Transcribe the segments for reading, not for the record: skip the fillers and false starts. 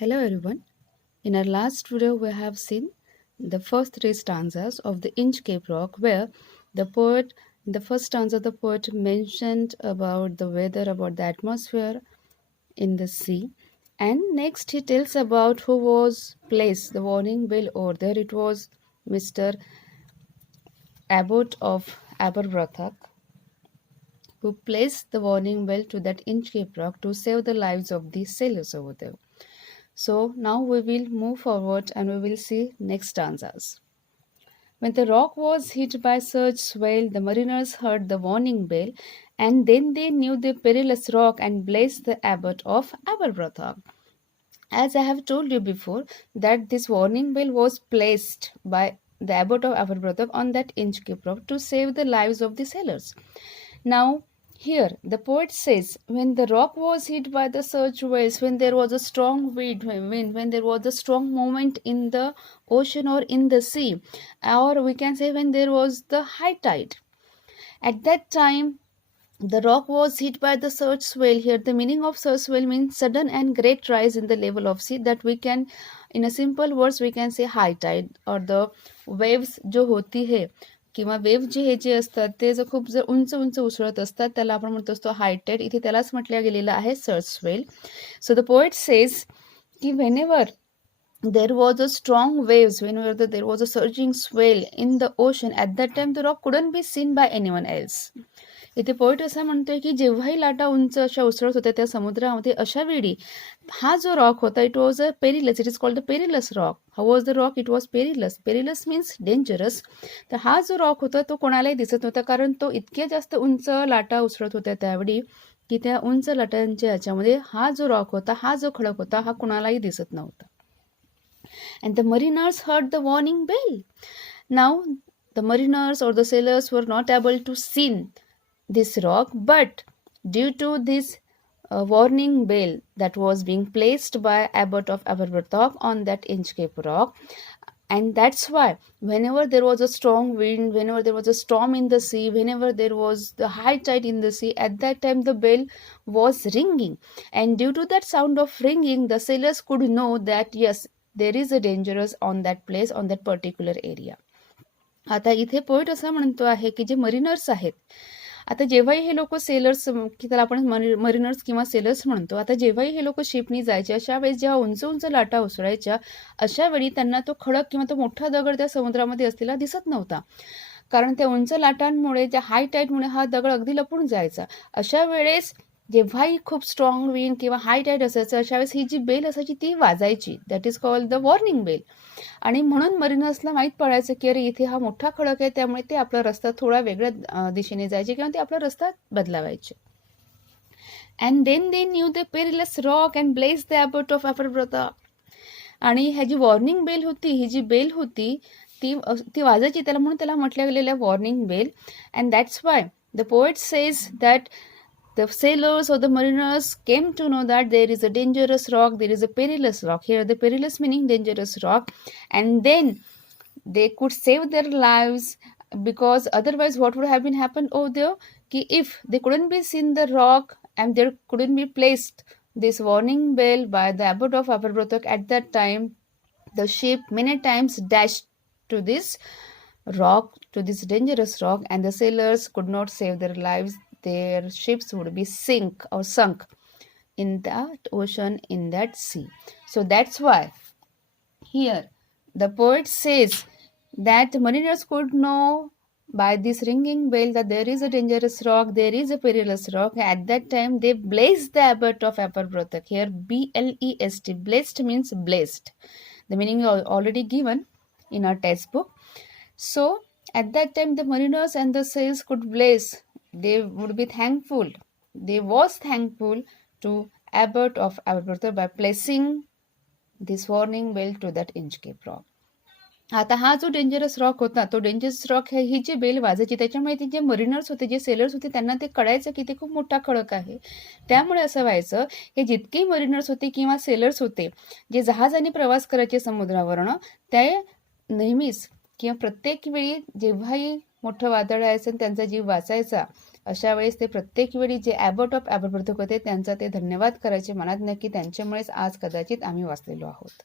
Hello everyone. In our last video, we have seen the first three stanzas of the Inchcape Rock, where the poet, in the first stanza, the poet mentioned about the weather, about the atmosphere in the sea, and next he tells about who was placed the warning bell over there. It was Mr. Abbot of Aberbrothock, who placed the warning bell to that Inchcape Rock to save the lives of the sailors over there. So now we will move forward and we will see next stanzas. When the rock was hit by such swell, the mariners heard the warning bell, and then they knew the perilous rock and blessed the abbot of Aberbrothock. As I have told you before, that this warning bell was placed by the abbot of Aberbrothock on that Inchcape Rock to save the lives of the sailors. Now, here the poet says, when the rock was hit by the surge waves, when there was a strong wind, when there was a strong movement in the ocean or in the sea, or we can say when there was the high tide, at that time the rock was hit by the surge swell. Here the meaning of surge swell means sudden and great rise in the level of sea, that we can, in a simple words, we can say high tide or the waves जो होती है किंवा वेव्ह जे असतात ते जर खूप जर उंच उंच उसळत असतात त्याला आपण म्हणतो असतो हाय टाईड. इथे त्यालाच म्हटलं गेलेलं आहे search swell. So the poet says की whenever there was a strong waves, whenever there was a surging swell in the ocean, at that time the rock couldn't be seen by anyone else. इथे poet असं म्हणतोय की जेव्हाही लाटा उंच अशा उसळत होत्या त्या समुद्रामध्ये, अशा वेळी हा जो रॉक होता, it was a perilous, it is called the perilous rock. How was the rock? It was perilous. Perilous means dangerous. तर हा जो रॉक होता तो कोणालाही दिसत नव्हता, कारण तो इतक्या जास्त उंच लाटा उसळत होत्या त्यावेळी की त्या उंच लाटांच्या याच्यामध्ये हा जो रॉक होता, हा जो खडक होता, हा कुणालाही दिसत नव्हता. And the mariners heard the warning bell. Now, the mariners or the sailors were not able to see this rock, but due to this warning bell that was being placed by Abbot of Aberbrothock on that Inchcape Rock, and that's why whenever there was a strong wind, whenever there was a storm in the sea, whenever there was the high tide in the sea, at that time the bell was ringing, and due to that sound of ringing, the sailors could know that yes, there is a dangerous on that place, on that particular area. आता इथे poet असं म्हणतो आहे की जे मरीनर्स आहेत, आता जेव्हाही हे लोक सेलर्स, की त्याला आपण मरीनर्स किंवा सेलर्स म्हणतो, आता जेव्हाही हे लोक शिपनी जायचे, अशा वेळेस जेव्हा उंच उंच लाटा उसळायच्या, अशा वेळी त्यांना तो खडक किंवा तो मोठा दगड त्या समुद्रामध्ये असलेला दिसत नव्हता, कारण त्या उंच लाटांमुळे, त्या हाय टाईडमुळे हा दगड अगदी लपून जायचा. अशा वेळेस जेव्हाही खूप स्ट्रॉंग विंड किंवा हाय टाईड असायचं, अशा वेळेस ही जी बेल असायची ती वाजायची, that is called the warning bell. आणि म्हणून मरीनर्सला माहीत पडायचं की अरे इथे हा मोठा खडक आहे, त्यामुळे ते आपला रस्ता थोडा वेगळ्या दिशेने जायचे किंवा ते आपला रस्ता बदलावायचे. And then they knew the perilous rock and bless the abbot of Aberbrothok. आणि ह्या जी वॉर्निंग बेल होती, ही जी बेल होती ती ती वाजायची, त्याला म्हणून त्याला म्हटलं गेलेलं warning bell. And that's why the poet says that the sailors or the mariners came to know that there is a dangerous rock, there is a perilous rock. Here the perilous meaning dangerous rock, and then they could save their lives, because otherwise what would have been happened over there, ki if they couldn't be seen the rock and there couldn't be placed this warning bell by the abbot of Aberbrothock, at that time the ship many times dashed to this rock, to this dangerous rock, and the sailors could not save their lives. Their ships would be sunk in that ocean, in that sea. So that's why here the poet says that the mariners could know by this ringing bell that there is a dangerous rock, there is a perilous rock. At that time they blessed the abbot of Aberbrothock. Here blest, blessed means blessed, the meaning already given in our textbook. So at that time the mariners and the sailors could bless, they would be thankful, they was thankful to abbot of Aberbrothock by placing this warning bell to that Inchcape Rock. आता हा जो dangerous rock होता, तो dangerous rock ही जी बेल वाजायची, त्याच्यामुळे ते जे मरीनर्स होते, जे सेलर्स होते, त्यांना ते कळायचं की ते खूप मोठा खडक आहे. त्यामुळे असं व्हायचं की जितके मरीनर्स होते किंवा सेलर्स होते, जे जहाजाने प्रवास करायचे समुद्रावरनं, ते नेहमीच किंवा प्रत्येक वेळी जेव्हाही मोठं वादळ यायचं आणि त्यांचा जीव वाचायचा, अशा वेळेस ते प्रत्येक वेळी जे ॲबॉट ऑफ ॲबॉट होते त्यांचा ते धन्यवाद करायचे मनात नक्की, त्यांच्यामुळेच आज कदाचित आम्ही वाचलेलो आहोत.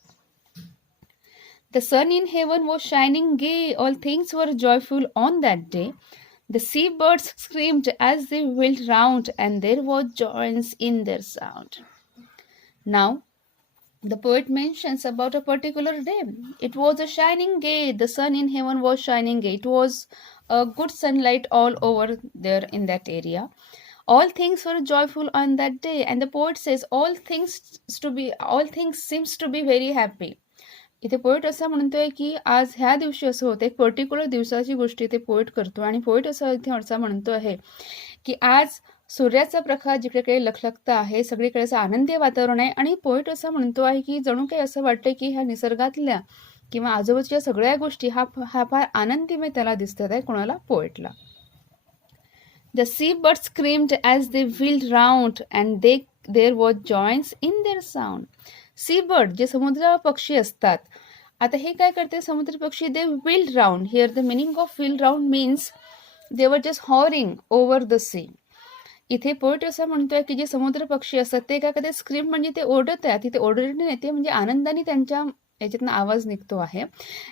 The sun in heaven was shining gay, all things were joyful on that day. The seabirds screamed as they wheeled round, and there was joy in their sound. Now, the poet mentions about a particular day. It was a shining day. The sun in heaven was shining gay. It was a good sunlight all over there in that area. All things were joyful on that day, and the poet says all things seems to be very happy. इथे poet असं म्हणतोय की आज ह्या दिवशी असं होतं, एक पर्टिक्युलर दिवसाची गोष्ट इथे पोएट करतो आणि पोएट असं इथे असं म्हणतो आहे की आज सूर्याचा प्रकाश जिकडेकडे लखलखता आहे, सगळीकडे असं आनंदी वातावरण आहे. आणि पोएट असं म्हणतो आहे की जणू काही असं वाटतंय की ह्या निसर्गातल्या किंवा आजूबाजूच्या सगळ्या गोष्टी हा फार आनंदीमय त्याला दिसतात आहे. कोणाला? पोएटला. The seabirds screamed as they wheeled round, and there was joy in their sound. Seabird जे समुद्र पक्षी असतात, आता हे काय करते समुद्र पक्षी, they wheeled round. Here the meaning of wheeled round means they were just hovering over the sea. इथे पोएट असं म्हणतोय की जे समुद्र पक्षी असतात ते काय करते, स्क्रीम म्हणजे ते ओरडत आहेत. तिथे ओरडणे येते म्हणजे आनंदाने त्यांच्या याच्यातनं आवाज निघतो आहे.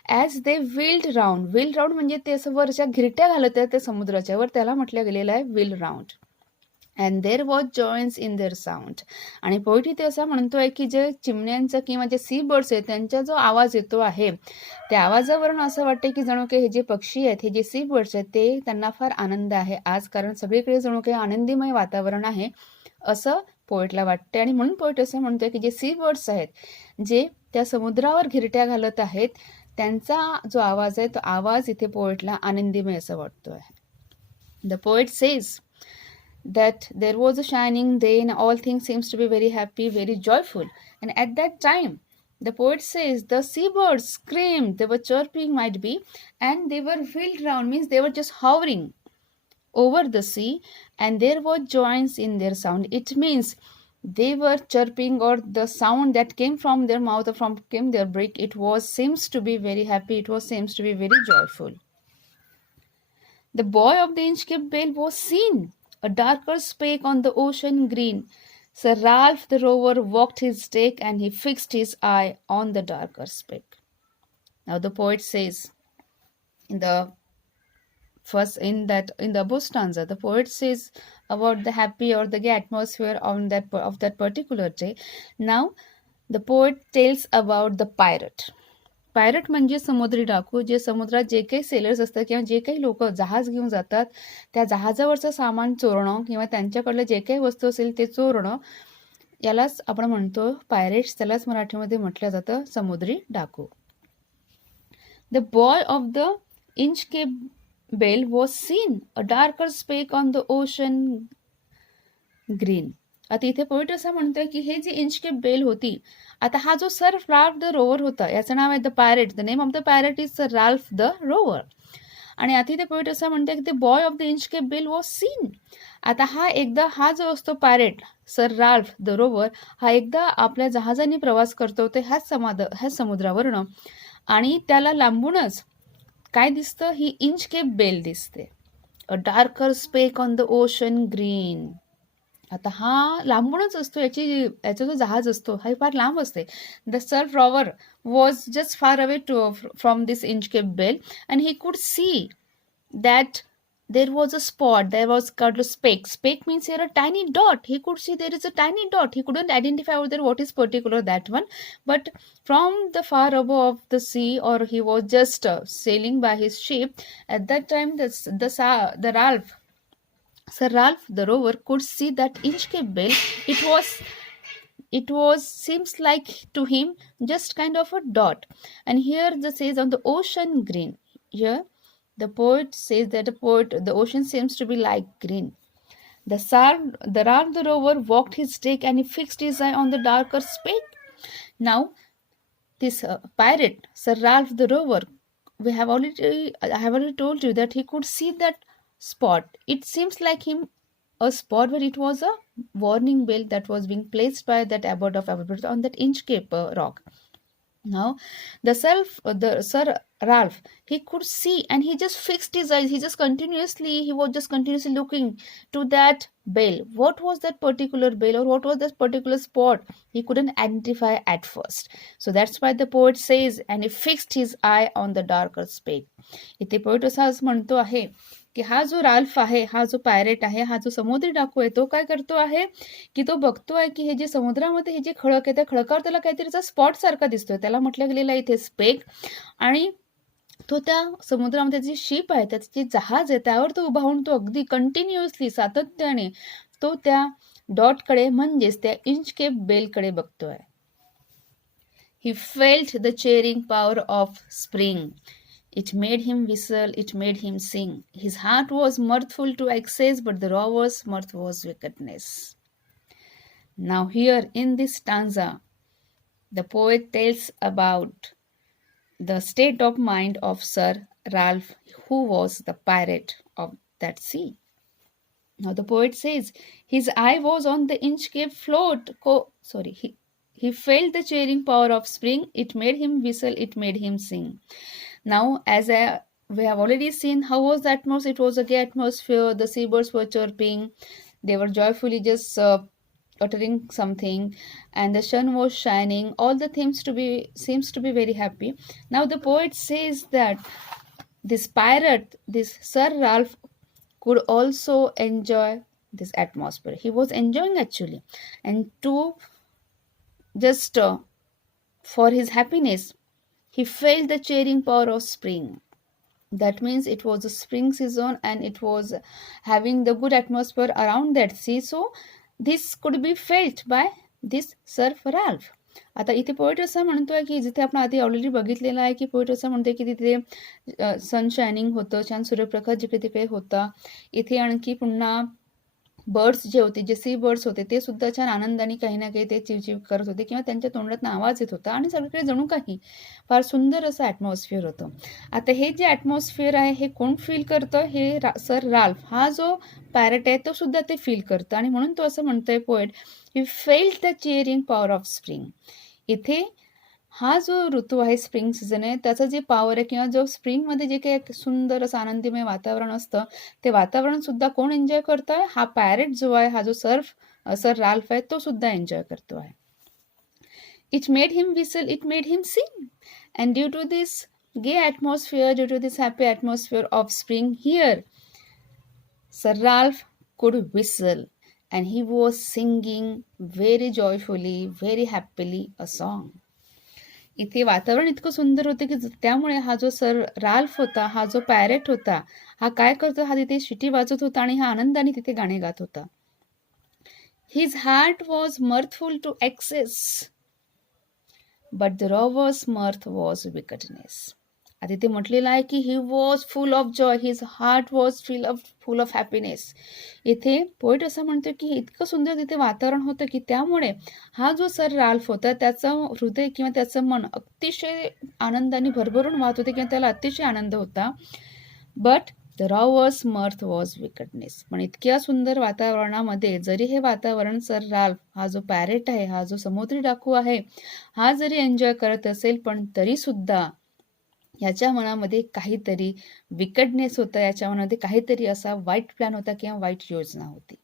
ॲज दे व्हील्ड राऊंड म्हणजे ते असं वरच्या घिरट्या घालत आहेत त्या समुद्राच्या वर, त्याला म्हटलं गेलेलं आहे wheeled round. And there was joyance in their sound. आणि पोएट इथे असं म्हणतोय की जे चिमण्यांचा किंवा जे सी बर्ड्स आहेत त्यांचा जो आवाज येतो आहे त्या आवाजावरून असं वाटतं की जणू काही हे जे पक्षी आहेत, हे जे सी बर्ड्स आहेत ते त्यांना फार आनंद आहे आज, कारण सगळीकडे जणू काही आनंदीमय वातावरण आहे असं पोएटला वाटते. आणि म्हणून पोएट असं म्हणतोय की जे सी बर्ड्स आहेत जे त्या समुद्रावर घिरट्या घालत आहेत त्यांचा जो आवाज आहे तो आवाज इथे पोएटला आनंदीमय असं वाटतो आहे. The poet says that there was a shining day and all things seems to be very happy, very joyful. And at that time, the poet says the seabirds screamed, they were chirping might be, and they were wheeled round, means they were just hovering over the sea, and there was joys in their sound. It means they were chirping, or the sound that came from their mouth or from came their break, it was seems to be very happy, it was seems to be very joyful. The boy of the Inchcape bell was seen, a darker speck on the ocean green. Sir Ralph the rover walked his deck, and he fixed his eye on the darker speck. Now the poet says in the above stanza, the poet says about the happy or the gay atmosphere of that particular day. Now the poet tells about the pirate. Pirate म्हणजे समुद्री डाकू, जे समुद्रात जे काही सेलर्स असतात किंवा जे काही लोक जहाज घेऊन जातात त्या जहाजावरचं सामान चोरणं किंवा त्यांच्याकडलं जे काही वस्तू असेल ते चोरणं, यालाच आपण म्हणतो पायरेट्स, त्यालाच मराठीमध्ये म्हटलं जातं समुद्री डाकू. The buoy of the Inchcape bell was seen, a darker speck on the ocean green. आता इथे पोएट असं म्हणतोय की हे जे इंचकेप बेल होती, आता हा जो सर राल्फ द रोवर होता याचं नाव आहे the pirate, the name of the pirate is Sir Ralph the Rover. आणि आता इथे पोएट असं म्हणतोय की the buoy of the Inchcape bell was seen. आता हा जो असतो pirate Sir Ralph the Rover, हा एकदा आपल्या जहाजाने प्रवास करतो ते ह्याच समुद्रावरनं, आणि त्याला लांबूनच काय दिसतं, ही इंचकेप बेल दिसते. A darker speck on the ocean green. आता हा लांबूनच असतो, याचा जो जहाज असतो हा फार लांब असते. The Sir Rover was just far away from this Inchcape bell, and he could see that there was a spot, there was called a speck. Speck means here a tiny dot. He could see there is a tiny dot. He couldn't identify over there what is particular that one, but from the far above the sea, or he was just sailing by his ship at that time, the Ralph, Sir Ralph the rover could see that Inchcape Bell. It was seems like to him just kind of a dot. And here the says on the ocean green. Here the poet says that the ocean seems to be like green. The Ralph the rover walked his deck, and he fixed his eye on the darker speck. Now this pirate Sir Ralph the rover, I have already told you that he could see that spot. It seems like him a spot where it was a warning bell that was being placed by that abbot of Aberystwyth on that Inchcape Rock. Now, the Sir Ralph, he could see, and he just fixed his eyes. He was just continuously looking to that bell. What was that particular bell, or what was that particular spot? He couldn't identify at first. So that's why the poet says, and he fixed his eye on the darker speck. इथे पोएट असा म्हणतो आहे की हा जो राल्फ आहे, हा जो पायरेट आहे, हा जो समुद्री डाकू आहे, तो काय करतो आहे की तो बघतोय की हे जे समुद्रामध्ये हे जे खडक आहे, त्या खडकावर त्याला काहीतरी स्पॉट सारखा दिसतोय. त्याला म्हटलं गेलेलं आहे इथे स्पेक, आणि तो त्या समुद्रामध्ये जी शिप आहे, त्याचं जे जहाज आहे, त्यावर तो उभा होऊन तो अगदी कंटिन्युअसली सातत्याने तो त्या डॉटकडे म्हणजेच त्या इंचकेप बेलकडे बघतोय. He felt the cheering power of spring. It made him whistle, it made him sing. His heart was mirthful to excess, but the rover's mirth was wickedness. Now, here in this stanza, the poet tells about the state of mind of Sir Ralph, who was the pirate of that sea. Now, the poet says, his eye was on the Inchcape float. He felt the cheering power of spring. It made him whistle, it made him sing. Now, we have already seen how was the atmosphere. It was a gay atmosphere. The seabirds were chirping. They were joyfully just uttering something, and the sun was shining. All the things seems to be very happy. Now, the poet says that this pirate, this Sir Ralph, could also enjoy this atmosphere. He was enjoying actually, and to just for his happiness, he felt the cheering power of spring. That means it was a spring season and it was having the good atmosphere around that sea. So this could be felt by this Sir Ralph. आता इथे poet असं म्हणतोय की जिथे आपण आधी ऑलरेडी बघितलेलं आहे की पोएट असं म्हणतोय की तिथे सन शायनिंग होतं, छान सूर्यप्रकाश जिकडे तिकडे होता. इथे आणखी पुन्हा बर्ड्स जे होते, जे सी बर्ड्स होते, ते सुद्धा छान आनंदाने काही ना काही ते चिवचिव करत होते किंवा त्यांच्या तोंडातून आवाज येत होता, आणि सगळीकडे जणू काही फार सुंदर असं ॲटमॉस्फिअर होतं. आता हे जे ॲटमॉस्फिअर आहे, हे कोण फील करतं? हे सर राल्फ, हा जो पॅरेट आहे, तो सुद्धा ते फील करतं, आणि म्हणून तो असं म्हणतोय poet, he felt the cheering power of spring. इथे हा जो ऋतू आहे, स्प्रिंग सीझन आहे, त्याचं जे पॉवर आहे किंवा जो स्प्रिंगमध्ये जे काही सुंदर असं आनंदीमय वातावरण असतं, ते वातावरण सुद्धा कोण एन्जॉय करतोय? हा पॅरेट जो आहे, हा जो सर राल्फ आहे, तो सुद्धा एन्जॉय करतो आहे. It made him whistle, it made him sing, and due to this gay atmosphere, due to this happy atmosphere of spring here, Sir Ralph could whistle, and he was singing very joyfully, very happily a song. इथे वातावरण इतकं सुंदर होतं की त्यामुळे हा जो sir Ralph होता, हा जो पॅरेट होता, हा काय करतो? हा तिथे शिटी वाजत होता आणि हा आनंदाने तिथे गाणे गात होता. His heart was mirthful to excess, but the rover's mirth was wickedness. आता इथे म्हटलेलं आहे की he was full of joy, his heart was full of happiness. इथे पोएट असं म्हणतो की इतकं सुंदर तिथे वातावरण होतं की त्यामुळे हा जो सर राल्फ होता, त्याचं हृदय किंवा त्याचं मन अतिशय आनंदाने भरभरून वाहत होते किंवा त्याला अतिशय आनंद होता. But the rover's mirth was wickedness. पण इतक्या सुंदर वातावरणामध्ये जरी हे वातावरण सर राल्फ, हा जो पॅरेट आहे, हा जो समुद्री डाकू आहे, हा जरी एन्जॉय करत असेल, पण तरी सुद्धा याच्या मनामध्ये काहीतरी विकटनेस होता, याच्या मनामध्ये काहीतरी असा वाईट प्लॅन होता किंवा वाईट योजना होती.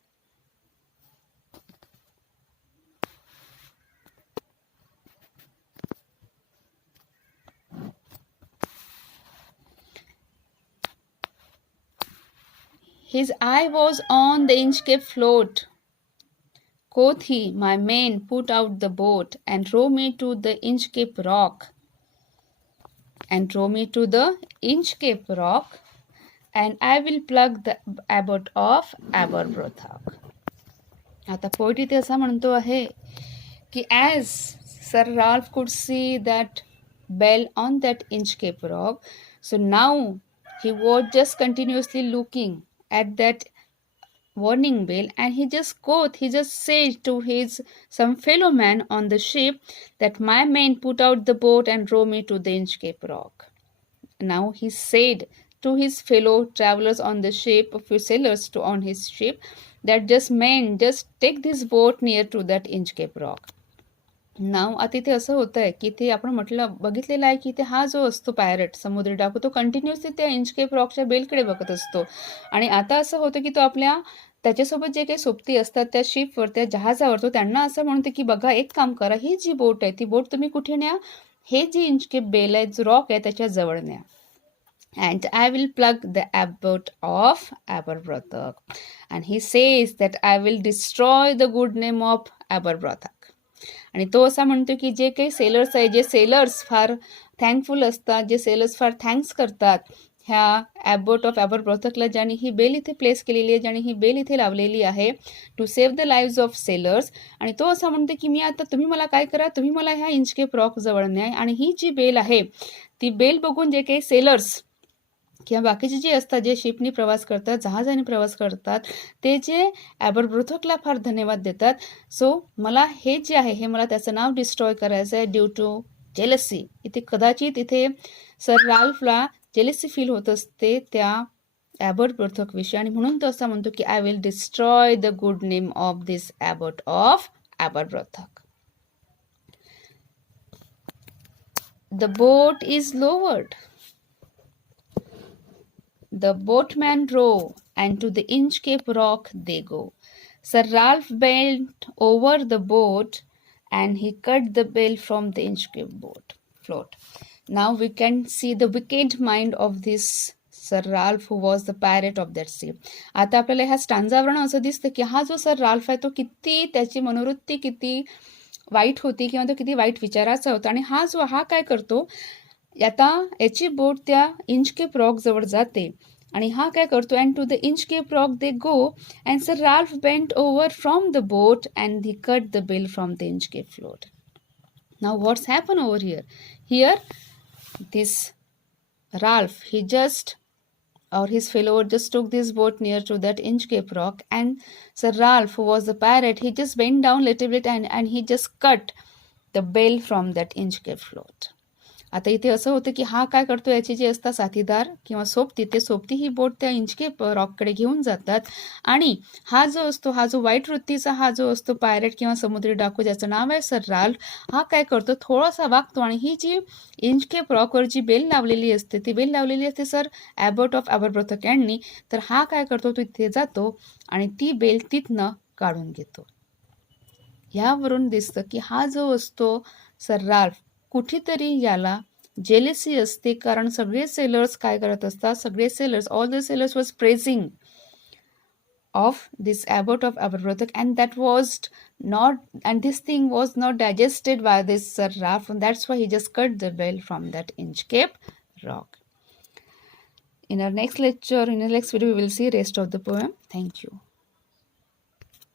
His eye was on the Inchcape float. Quoth he, my men, put out the boat and row me to the Inchcape Rock. And row me to the Inchcape Rock, and I will plug the abbot of Aberbrothock. आता poet इथे असा म्हणतो आहे की as Sir Ralph could see that bell on that Inchcape Rock, so now he was just continuously looking at that warning bell, and he just said to his some fellow man on the ship that my men put out the boat and row me to the Inchcape Rock. Now he said to his fellow travelers on the ship, a few sailors on his ship, that just take this boat near to that Inchcape Rock. नाव आता इथे असं होतंय की ते आपण बघितलेलं आहे की ते हा जो असतो पायरट समुद्री डाकू तो कंटिन्युअसली त्या इंचकेप रॉकच्या बेलकडे बघत असतो. आणि आता असं होतं की तो त्याच्यासोबत जे काही सोबती असतात त्या शिपवर त्या जहाजावर तो त्यांना असं म्हणतो की बघा एक काम करा, ही जी बोट आहे ती बोट तुम्ही कुठे न्या, हे जी इंचकेप बेल आहे जो रॉक आहे त्याच्या जवळ न्या. And I will plug the boat of Aberbrothock. And he says that I will destroy the good name of Aberbrothock. आणि तो असा म्हणतो की जे काही सेलर्स आहे, जे सेलर्स फार थँकफुल असतात, जे सेलर्स फार थँक्स करतात ह्या ॲबोट ऑफ ॲबरब्रॉथकला, ज्याने ही बेल इथे प्लेस केलेली आहे, ज्याने ही बेल इथे लावलेली आहे to save the lives of sailors. आणि तो असा म्हणतो की मी आता, तुम्ही मला काय करा, तुम्ही मला ह्या इंचकेप रॉक जवळ न्या आणि ही जी बेल आहे ती बेल बघून जे काही सेलर्स किंवा बाकीचे जे असतात, जे शिपनी प्रवास करतात, जहाजाने प्रवास करतात, ते जे ॲबरब्रोथकला फार धन्यवाद देतात. सो मला हे जे आहे हे मला त्याचं नाव डिस्ट्रॉय करायचं आहे ड्यू टू जेलसी. इथे कदाचित इथे सर राल्फला जेलसी फील होत असते त्या ॲबरब्रोथक विषयी आणि म्हणून तो असा म्हणतो की I will destroy the good name of this abbot of Aberbrothok. The boat is lowered. The boatmen row, and to the Inchcape Rock they go. Sir Ralph bent over the boat, and he cut the bell from the Inchcape boat float. Now we can see the wicked mind of this Sir Ralph, who was the pirate of that sea. आता आपल्याला ह्या स्टांजावरून असं दिसतं की हा जो sir Ralph आहे तो किती, त्याची मनोवृत्ती किती वाईट होती किंवा तो किती वाईट विचाराचा होता. आणि हा काय करतो, आता याची बोट त्या इंचकेप रॉक जवळ जाते आणि हा काय करतो, and to the Inchcape Rock they go, and Sir Ralph bent over from the boat and he cut the bell from the Inchcape float. Now what's happen over here? Here this Ralph, he just, or his fellow just took this boat near to that Inchcape Rock, and Sir Ralph, who was the pirate, he just bent down a little bit and he just cut the bell from that Inchcape float. आता इथे असं होतं की हा काय करतो, याचे जे असतात साथीदार किंवा सोबती, ते सोबती ही बोट त्या इंचकेप रॉककडे घेऊन जातात आणि हा जो असतो, हा जो वाईट वृत्तीचा हा जो असतो पायरेट किंवा समुद्री डाकू ज्याचं नाव आहे सर राल्फ, हा काय करतो, थोडासा वागतो आणि ही जी इंचकेप रॉकवर जी बेल लावलेली असते ती बेल लावलेली असते सर ॲबोट ऑफ ॲबरब्रोथक यांनी, तर हा काय करतो, तो इथे जातो आणि ती बेल तिथनं काढून घेतो. ह्यावरून दिसतं की हा जो असतो सर राल्फ, कुठेतरी याला जेलेसी असते, कारण सगळे सेलर्स काय करत असतात, सगळे sailors, all the sailors was praising of this abbot of Aberbrothok, and that was not, and this thing was not digested by this sir Ralph, that's why he just cut the bell from that Inchcape rock. In our next lecture, in the next video, we will see rest of the poem. Thank you.